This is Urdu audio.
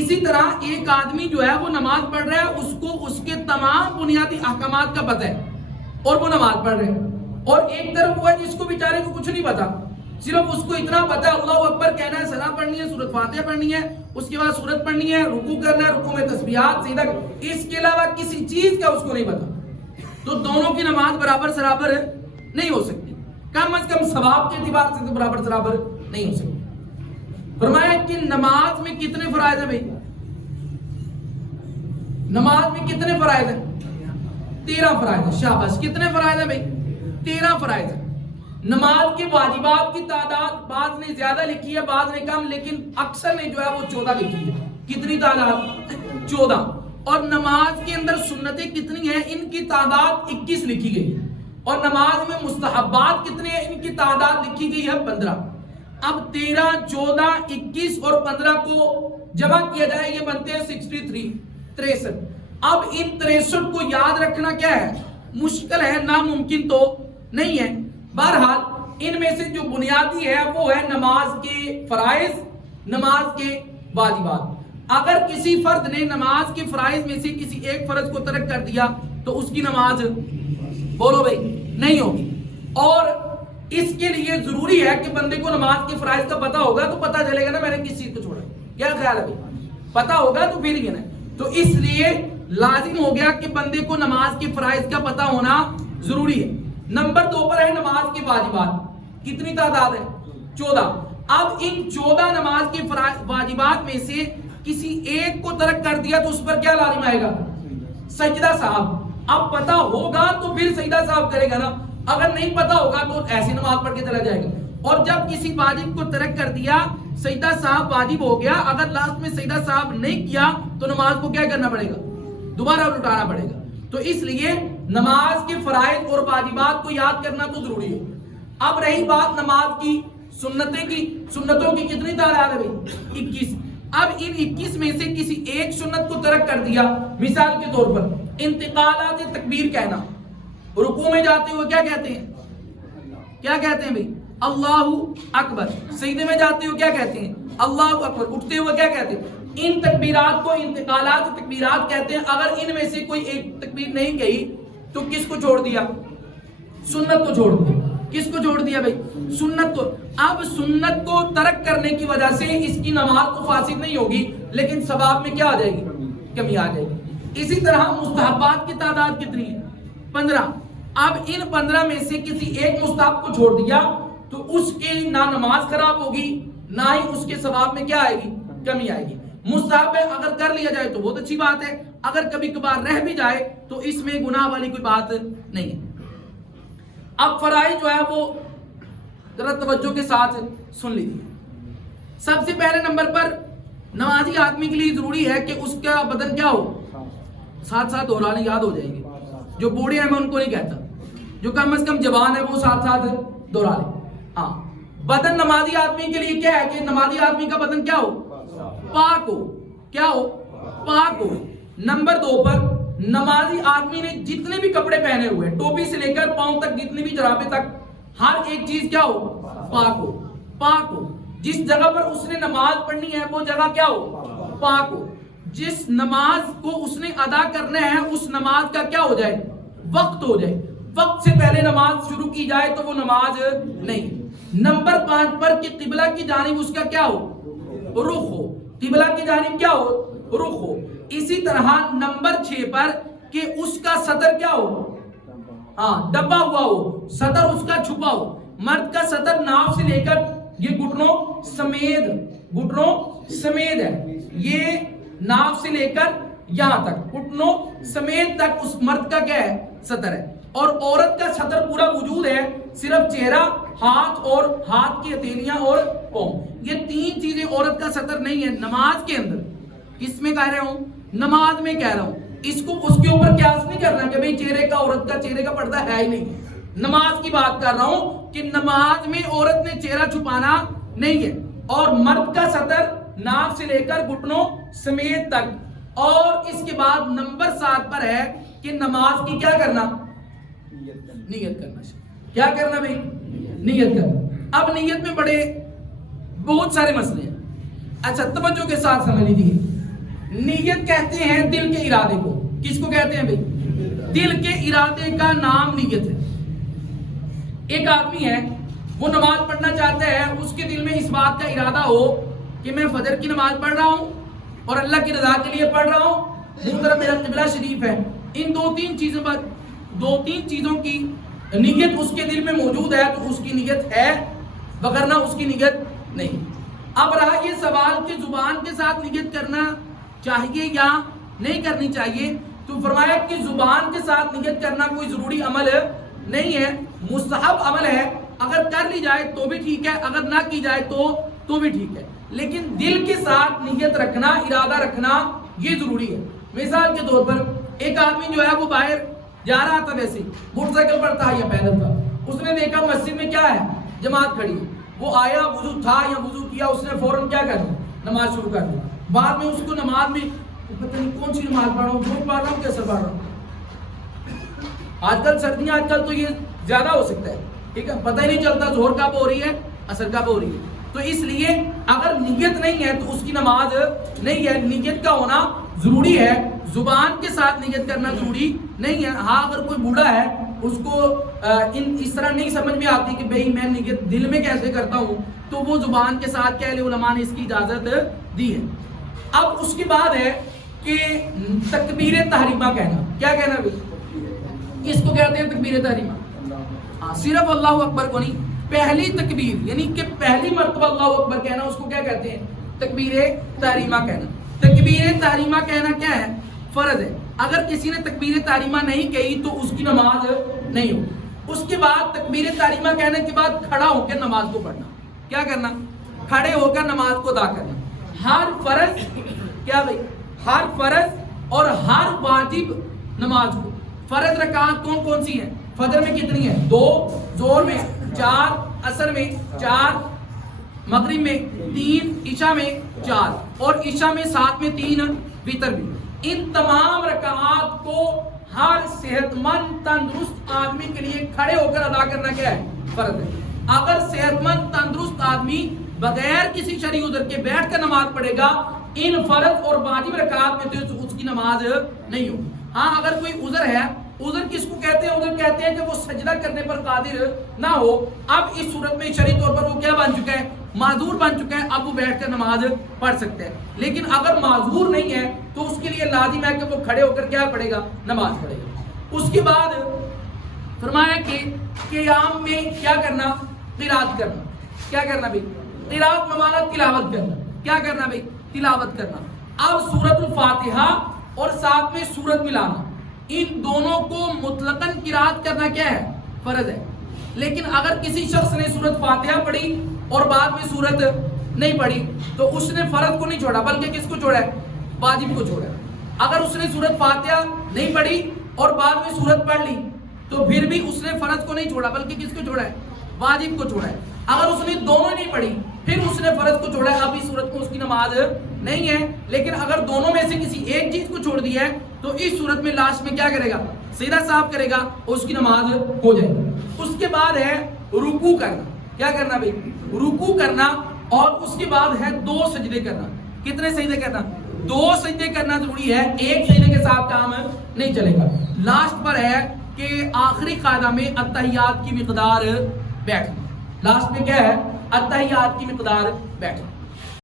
اسی طرح ایک آدمی جو ہے وہ نماز پڑھ رہا ہے، اس کو اس کے تمام بنیادی احکامات کا پتہ ہے اور وہ نماز پڑھ رہے ہیں، اور ایک طرف وہ ہے جس کو بیچارے کو کچھ نہیں پتا، صرف اس کو اتنا پتا ہے اللہ اکبر کہنا ہے، سلام پڑھنی ہے، سورۃ فاتحہ پڑھنی ہے، اس کے بعد سورت پڑھنی ہے، رکوع کرنا ہے، رکوع میں تسبیحات، سجدہ، اس کے علاوہ کسی چیز کا اس کو نہیں پتا، تو دونوں کی نماز برابر سرابر نہیں ہو سکتی، کم از کم ثواب کے اعتبار سے تو برابر سرابر نہیں ہو سکتی۔ فرمایا کہ نماز میں کتنے فرائض ہیں بھائی؟ نماز میں کتنے فرائض ہیں؟ 13 فرائض ہیں۔ شاباش، کتنے فرائض ہیں بھائی؟ 13 فرائض ہیں۔ نماز کے واجبات کی تعداد بعض نے زیادہ لکھی ہے، بعض نے کم، لیکن اکثر نے جو ہے وہ 14 لکھی ہے۔ کتنی تعداد؟ 14۔ اور نماز کے اندر سنتیں کتنی ہیں؟ ان کی تعداد 21 لکھی گئی ہے، اور نماز میں مستحبات کتنے ہیں؟ ان کی تعداد لکھی گئی ہے 15۔ اب 13، 14، 21 اور 15 کو جمع کیا جائے، یہ بنتے ہیں 63، 63۔ اب ان 63 کو یاد رکھنا کیا ہے؟ مشکل ہے، ناممکن تو نہیں ہے۔ بہرحال ان میں سے جو بنیادی ہے وہ ہے نماز کے فرائض، نماز کے واجبات۔ اگر کسی فرد نے نماز کے فرائض میں سے کسی ایک فرض کو ترک کر دیا تو اس کی نماز، بولو بھائی، نہیں ہوگی۔ اور اس کے لیے ضروری ہے کہ بندے کو نماز کے فرائض کا پتہ ہوگا تو پتہ چلے گا نا میں نے کس چیز کو چھوڑا، کیا خیال ہے بھائی؟ پتہ ہوگا تو پھر یہ نا، تو اس لیے لازم ہو گیا کہ بندے کو نماز کے فرائض کا پتہ ہونا ضروری ہے۔ نمبر 2 پر ہے نماز کے واجبات۔ کتنی تعداد ہے؟ 14۔ اب ان 14 نماز کے واجبات میں سے کسی ایک کو ترک کر دیا تو اس پر کیا لازم آئے گا؟ سجدہ صاحب۔ اب پتہ ہوگا تو پھر سجدہ صاحب کرے گا نا، اگر نہیں پتہ ہوگا تو ایسی نماز پڑھ کے چلا جائے گا۔ اور جب کسی واجب کو ترک کر دیا، سجدہ صاحب واجب ہو گیا، اگر لاسٹ میں سجدہ صاحب نہیں کیا تو نماز کو کیا کرنا پڑے گا؟ دوبارہ لوٹانا پڑے گا۔ تو اس لیے نماز کے فرائض اور واجبات کو یاد کرنا تو ضروری ہے۔ اب رہی بات نماز کی سنتیں کی، سنتوں کی کتنی تعداد ہے بھائی؟ 21۔ اب ان 21 میں سے کسی ایک سنت کو ترک کر دیا، مثال کے طور پر انتقالات تکبیر کہنا، رکوع میں جاتے ہوئے کیا کہتے ہیں؟ کیا کہتے ہیں بھائی؟ اللہ اکبر۔ سجدے میں جاتے ہوئے کیا کہتے ہیں؟ اللہ اکبر۔ اٹھتے ہوئے کیا کہتے ہیں؟ ان تکبیرات کو انتقالات تکبیرات کہتے ہیں۔ اگر ان میں سے کوئی ایک تکبیر نہیں کہی تو کس کو چھوڑ دیا؟ سنت کو چھوڑ دیا۔ کس کو چھوڑ دیا بھائی؟ سنت کو۔ اب سنت کو ترک کرنے کی وجہ سے اس کی نماز تو فاسد نہیں ہوگی، لیکن ثواب میں کیا آ جائے گی؟ کمی آ جائے گی۔ اسی طرح مستحبات کی تعداد کتنی ہے؟ 15۔ اب ان 15 میں سے کسی ایک مستحب کو چھوڑ دیا تو اس کی نہ نماز خراب ہوگی، نہ ہی اس کے ثواب میں کیا آئے گی؟ کمی آئے گی۔ مستحب ہے، اگر کر لیا جائے تو بہت اچھی بات ہے، اگر کبھی کبھار رہ بھی جائے تو اس میں گناہ والی کوئی بات نہیں ہے۔ اب فرائض جو ہے وہ ذرا توجہ کے ساتھ سن لیجیے۔ سب سے پہلے نمبر پر نمازی آدمی کے لیے ضروری ہے کہ اس کا بدن کیا ہو؟ ساتھ ساتھ دہرانے یاد ہو جائیں گے، جو بوڑھے ہیں میں ان کو نہیں کہتا، جو کم از کم جوان ہے وہ ساتھ ساتھ دہرا لیں۔ ہاں، بدن نمازی آدمی کے لیے کیا ہے کہ نمازی آدمی کا بدن کیا ہو؟ پاک ہو۔ کیا ہو؟ پاک ہو۔ نمبر 2 پر نمازی آدمی نے جتنے بھی کپڑے پہنے ہوئے، ٹوپی سے لے کر پاؤں تک، جتنی بھی جرابیں تک، ہر ایک چیز کیا ہو؟ پاک ہو۔ پاک ہو۔ جس جگہ پر اس نے نماز پڑھنی ہے وہ جگہ کیا ہو؟ پاک ہو۔ جس نماز کو اس نے ادا کرنا ہے اس نماز کا کیا ہو جائے؟ وقت ہو جائے۔ وقت سے پہلے نماز شروع کی جائے تو وہ نماز نہیں۔ نمبر 5 پر کہ قبلہ کی جانب اس کا کیا ہو؟ رخ ہو۔ قبلہ کی جانب کیا ہو؟ رخ ہو۔ اسی طرح نمبر 6 پر کہ اس کا صدر کیا ہو؟ ہاں، دبا ہوا ہو، صدر اس کا چھپا ہو۔ مرد کا صدر ناف سے لے کر یہ گھٹنوں سمیت ہے، یہ ناف سے لے کر یہاں تک، گھٹنوں سمیت تک اس مرد کا کیا ہے؟ صدر ہے۔ اور عورت کا صدر پورا وجود ہے، صرف چہرہ، ہاتھ اور ہاتھ کی ہتھیلیاں اور پاؤں، یہ 3 چیزیں عورت کا صدر نہیں ہے نماز کے اندر۔ کس میں کہہ رہا ہوں؟ نماز میں کہہ رہا ہوں۔ اس کو اس کے اوپر قیاس نہیں کرنا کہ بھئی چہرے کا، عورت کا چہرے کا پردہ ہے ہی نہیں، نماز کی بات کر رہا ہوں کہ نماز میں عورت نے چہرہ چھپانا نہیں ہے۔ اور مرد کا صدر ناف سے لے کر گھٹنوں سمیت تک۔ اور اس کے بعد نمبر 7 پر ہے کہ نماز کی کیا کرنا؟ نیت کرنا۔ کیا کرنا بھائی؟ نیت کرنا۔ اب نیت میں بڑے بہت سارے مسئلے ہیں۔ اچھا، توجہ کے ساتھ سمجھ لیجیے۔ نیت کہتے ہیں دل کے ارادے کو. کس کو کہتے ہیں بھائی؟ دل کے ارادے کا نام نیت ہے. ایک آدمی ہے وہ نماز پڑھنا چاہتا ہے, اس کے دل میں اس بات کا ارادہ ہو کہ میں فجر کی نماز پڑھ رہا ہوں اور اللہ کی رضا کے لیے پڑھ رہا ہوں, منہ طرف میرا قبلہ شریف ہے. ان دو تین چیزوں کی نیت اس کے دل میں موجود ہے تو اس کی نیت ہے, وگرنہ اس کی نیت نہیں. اب رہا یہ سوال کہ زبان کے ساتھ نیت کرنا چاہیے یا نہیں کرنی چاہیے, تو فرمایا کہ زبان کے ساتھ نیت کرنا کوئی ضروری عمل نہیں ہے, مستحب عمل ہے. اگر کر لی جائے تو بھی ٹھیک ہے, اگر نہ کی جائے تو بھی ٹھیک ہے, لیکن دل کے ساتھ نیت رکھنا, ارادہ رکھنا یہ ضروری ہے. مثال کے طور پر ایک آدمی جو ہے وہ باہر جا رہا تھا, ویسے موٹر سائیکل پر تھا یا پیدل تھا, اس نے دیکھا مسجد میں کیا ہے, جماعت کھڑی ہے. وہ آیا, وضو تھا یا وضو کیا, اس نے فوراً کیا کر دیا, نماز شروع کر دی. بعد میں اس کو نماز میں پتہ نہیں کون سی نماز پڑھ رہا ہوں, جھوٹ پڑھ رہا ہوں, کیسے پڑھ رہا ہوں. آج کل سردیاں, آج کل تو یہ زیادہ ہو سکتا ہے, ٹھیک ہے, پتہ ہی نہیں چلتا ظہر کب ہو رہی ہے, عصر کب ہو رہی ہے. تو اس لیے اگر نیت نہیں ہے تو اس کی نماز نہیں ہے. نیت کا ہونا ضروری ہے, زبان کے ساتھ نیت کرنا ضروری نہیں ہے. ہاں اگر کوئی بوڑھا ہے, اس کو اس طرح نہیں سمجھ میں آتی کہ بھئی میں نیت دل میں کیسے کرتا ہوں, تو وہ زبان کے ساتھ کہہ لے, علماء نے اس کی اجازت دی ہے. اب اس کے بعد ہے کہ تکبیر تحریمہ کہنا. کیا کہنا بھئی؟ اس کو کہتے ہیں تکبیر تحریمہ. صرف اللہ اکبر کو نہیں, پہلی تکبیر یعنی کہ پہلی مرتبہ اللہ اکبر کہنا, اس کو کیا کہتے ہیں؟ تکبیر تحریمہ کہنا. تکبیر تحریمہ کہنا کیا ہے؟ فرض ہے. اگر کسی نے تکبیر تحریمہ نہیں کہی تو اس کی نماز نہیں ہو. اس کے بعد تکبیر تحریمہ کہنے کے بعد کھڑا ہو کے نماز کو پڑھنا. کیا کرنا؟ کھڑے ہو کر نماز کو ادا کرنا. ہر فرض, کیا بھائی, ہر فرض اور ہر واجب نماز کو, فرض رکعات کون سی ہیں؟ فجر میں کتنی ہے؟ 2, ظہر میں 4, عصر میں 4, مغرب میں 3, عشاء میں 4, اور عشاء میں 7 میں 3, وتر بھی. ان تمام رکعات کو ہر صحت مند تندرست آدمی کے لیے کھڑے ہو کر ادا کرنا کیا ہے؟ فرض ہے. اگر صحت مند تندرست آدمی بغیر کسی شرعی عذر کے بیٹھ کر نماز پڑھے گا, ان فرض اور واجب رکعات میں تو اس کی نماز نہیں ہوگی. ہاں اگر کوئی عذر ہے, عذر کس کو کہتے ہیں؟ عذر کہتے ہیں کہ وہ سجدہ کرنے پر قادر نہ ہو. اب اس صورت میں شرعی طور پر وہ کیا بن چکا ہے؟ معذور بن چکا ہے. اب وہ بیٹھ کر نماز پڑھ سکتے ہیں. لیکن اگر معذور نہیں ہے تو اس کے لیے لازم ہے کہ وہ کھڑے ہو کر کیا پڑھے گا؟ نماز پڑھے گا. اس کے بعد فرمایا کہ قیام میں کیا کرنا؟ قرات کرنا. کیا کرنا بھائی؟ قرات بمعنی تلاوت کرنا. کیا کرنا بھائی؟ تلاوت کرنا. اب سورۃ الفاتحہ اور ساتھ میں سورت ملانا, ان دونوں کو مطلقاً قرات کرنا کیا ہے؟ فرض ہے. لیکن اگر کسی شخص نے سورت فاتحہ پڑھی اور بعد میں سورت نہیں پڑھی تو اس نے فرض کو نہیں چھوڑا, بلکہ کس کو چھوڑا ہے؟ واجب کو چھوڑا ہے. اگر اس نے سورت فاتحہ نہیں پڑھی اور بعد میں سورت پڑھ لی تو پھر بھی اس نے فرض کو نہیں چھوڑا, بلکہ کس کو چھوڑا ہے؟ واجب کو چھوڑا ہے. اگر اس نے دونوں نہیں پڑھی پھر اس نے فرض کو چھوڑا ہے, اب اس صورت میں اس کی نماز نہیں ہے. لیکن اگر دونوں میں سے کسی ایک چیز کو چھوڑ دیا ہے تو اس صورت میں لاسٹ میں کیا کرے گا؟ سیدھا صاف کرے گا, اور اس کی نماز ہو جائے گی. اس کے بعد ہے رکوع کرنا. کیا کرنا بھائی؟ رکوع کرنا. اور اس کے بعد ہے 2 سجدے کرنا. کتنے سجدے کرنا؟ 2 سجدے کرنا ضروری ہے. ایک سجدے کے ساتھ کام نہیں چلے گا. لاسٹ پر ہے کہ آخری قاعدہ میں التحیات کی مقدار بیٹھنا. لاسٹ میں کیا ہے؟ التحیات کی مقدار بیٹھنا.